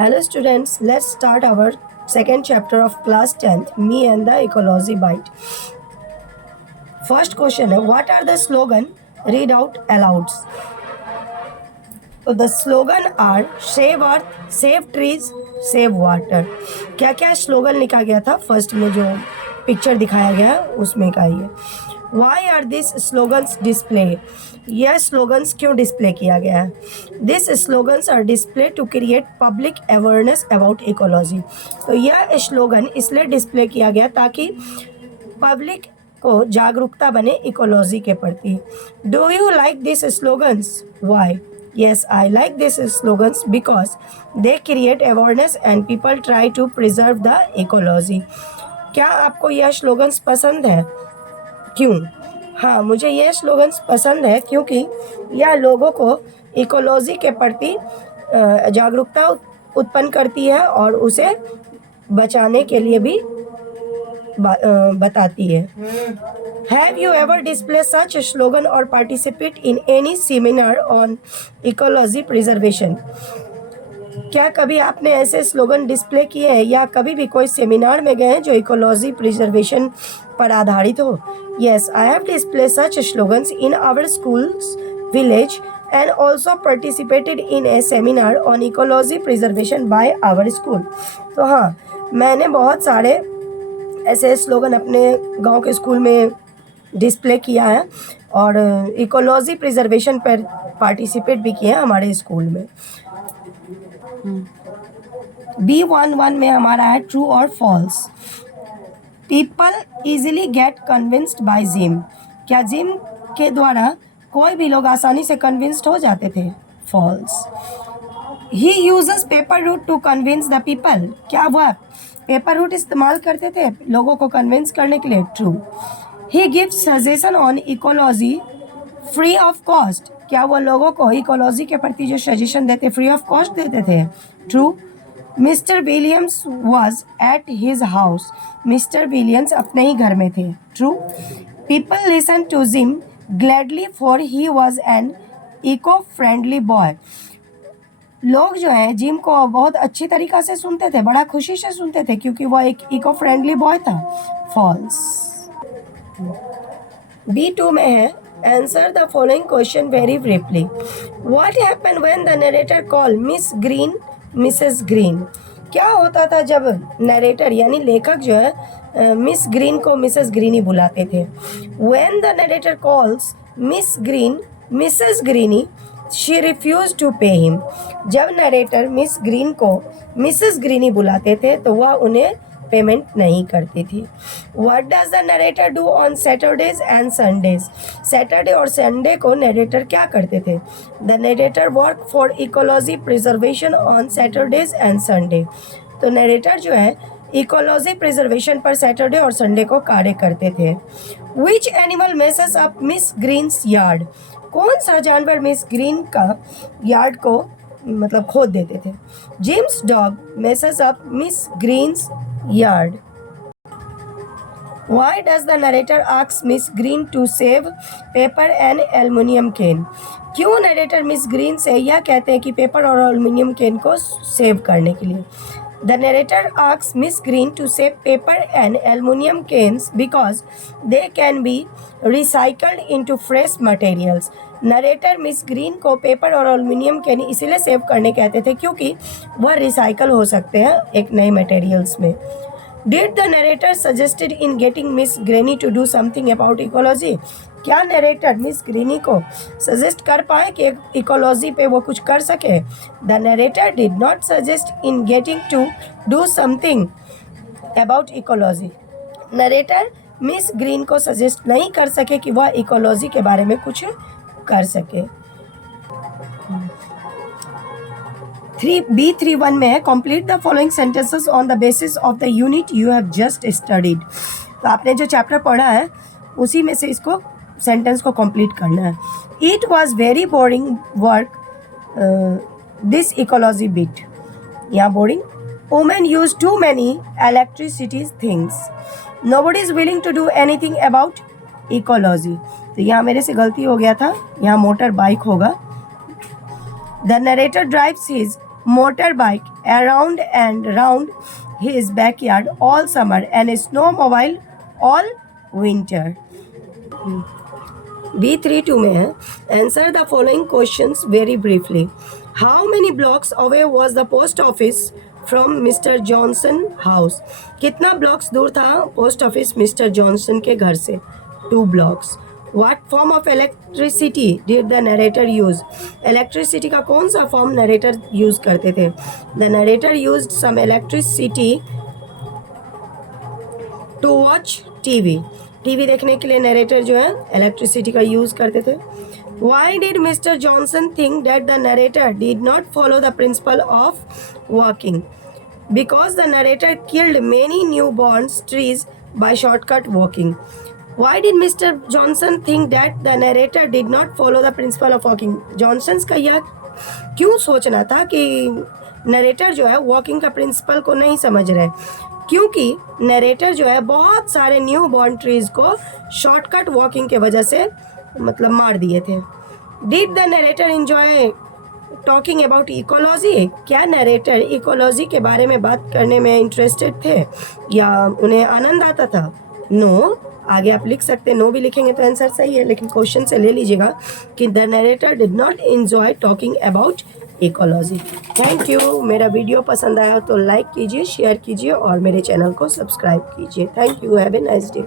Hello students, let's start our second chapter of class 10th, Me and the Ecology Bite. First question है, what are the slogan? Read out aloud. So the slogan are save earth, save trees, save water. क्या क्या slogan लिखा गया था first में जो picture दिखाया गया उसमें का ही है. Why are these slogans displayed? यह स्लोगन्स क्यों डिस्प्ले किया गया है? These slogans are displayed to create public awareness about ecology. तो यह स्लोगन इसलिए डिस्प्ले किया गया ताकि पब्लिक को जागरूकता बने इकोलॉजी के प्रति. Do you like this slogans? Why? Yes, I like these slogans because they create awareness and people try to preserve the ecology. क्या आपको यह स्लोगन्स पसंद है? क्यों? हाँ, मुझे यह स्लोगन्स पसंद है क्योंकि यह लोगों को इकोलॉजी के प्रति जागरूकता उत्पन्न करती है और उसे बचाने के लिए भी बताती है. Have you ever displayed such a slogan or participate in any seminar on ecology preservation? क्या कभी आपने ऐसे स्लोगन डिस्प्ले किए हैं या कभी भी कोई सेमिनार में गए हैं जो इकोलॉजी प्रिजर्वेशन पर आधारित हो? Yes, I have displayed such slogans in our school's village and also participated in a seminar on ecology preservation by our school. तो हाँ, मैंने बहुत सारे ऐसे स्लोगन अपने गांव के स्कूल में डिस्प्ले किया है और इकोलॉजी प्रिजर्वेशन पर पार्टिसिपेट भी किए हैं हमारे स्कूल में. B11 में हमारा है ट्रू और false. People easily get convinced by Jim. क्या जिम के द्वारा कोई भी लोग आसानी से कन्विंस्ड हो जाते थे? False. He uses paper route to convince the people. क्या वह पेपर रूट इस्तेमाल करते थे लोगों को कन्विंस करने के लिए? True. He gives suggestion on ecology free of cost. क्या वो लोगों को इकोलॉजी के प्रति जो सजेशन देते फ्री ऑफ कॉस्ट देते थे? True. Mr Williams was at his house. Mr Williams अपने ही घर में थे. True. People listen to Jim gladly for he was an eco friendly boy. लोग जो है जिम को बहुत अच्छी तरीक़ा से सुनते थे, बड़ा खुशी से सुनते थे क्योंकि वह एक इको फ्रेंडली बॉय था. फॉल्स. B2 में है answer the following question very briefly. What happened when the narrator call Miss Green Mrs Green. क्या होता था जब नरेटर यानी लेखक जो है मिस ग्रीन को मिसेस ग्रीनी बुलाते थे? When the narrator calls Miss Green Mrs Greenie she refuse to pay him. जब नरेटर मिस ग्रीन को मिसेस ग्रीनी बुलाते थे तो वह उन्हें पेमेंट नहीं करती थी. What does the narrator do on Saturdays and Sundays. Saturday और संडे को नरेटर क्या करते थे? The narrator work for ecology preservation on Saturdays and Sunday. तो नरेटर जो है इकोलॉजी प्रिजर्वेशन पर सैटरडे और संडे को कार्य करते थे. Which animal messes up Miss Green's yard. कौन सा जानवर मिस ग्रीन का यार्ड को मतलब खोद देते थे? James dog messes up Miss Green's yard. Why does the narrator ask Miss Green to save paper and aluminium can? क्यों नरेटर मिस ग्रीन से यह कहते हैं कि पेपर और एल्युमिनियम कैन को सेव करने के लिए? The narrator asks Miss Green to save paper and aluminum cans because they can be recycled into fresh materials. Narrator Miss Green को पेपर और एल्युमिनियम कैन इसलिए सेव करने कहते थे क्योंकि वह रिसाइकल हो सकते हैं एक नए मटेरियल्स में. Did the narrator suggested in getting Miss Greeny to do something about ecology? क्या नरेटर मिस ग्रीनी को सजेस्ट कर पाए कि इकोलॉजी पे वो कुछ कर सके? The narrator did not suggest in getting to do something about ecology. Narrator Miss Green को सजेस्ट नहीं कर सके कि वह इकोलॉजी के बारे में कुछ कर सके. 3B31 में है complete the following sentences on the basis of the unit you have just studied. तो आपने जो चैप्टर पढ़ा है उसी में से इसको सेंटेंस को कंप्लीट करना है. It was very boring work this ecology bit. यहाँ boring. Women use to many electricity things. Nobody is willing to do anything about ecology. तो यहाँ मेरे से गलती हो गया था, यहाँ मोटर बाइक होगा. The narrator drives his motorbike around and round his backyard all summer and a snowmobile all winter. B32 में है answer the following questions very briefly. How many blocks away was the post office from Mr. Johnson house? कितना blocks दूर था post office Mr. Johnson के घर से? 2 blocks. What form of electricity did the narrator use? Electricity का कौन सा form narrator use करते थे? The narrator used some electricity to watch TV. TV देखने के लिए नरेटर जो है इलेक्ट्रिसिटी का यूज करते थे. Why did Mr. Johnson think that the narrator did not follow the principle of walking? Because the narrator killed many newborn trees by shortcut walking. Why did Mr. Johnson think that the narrator did not follow the principle of walking? Johnsons का यह क्यों सोचना था कि narrator जो है walking का principal को नहीं समझ रहे? क्योंकि नरेटर जो है बहुत सारे न्यू बॉर्न ट्रीज को शॉर्टकट वॉकिंग के वजह से मतलब मार दिए थे. Did the narrator enjoy talking about ecology? क्या नरेटर इकोलॉजी के बारे में बात करने में इंटरेस्टेड थे या उन्हें आनंद आता था? नो. आगे आप लिख सकते हैं, नो भी लिखेंगे तो आंसर सही है, लेकिन क्वेश्चन से ले लीजिएगा कि the narrator did not enjoy talking about ecology. Thank you. मेरा वीडियो पसंद आया तो लाइक कीजिए, शेयर कीजिए और मेरे चैनल को सब्सक्राइब कीजिए. Thank you. Have a nice day.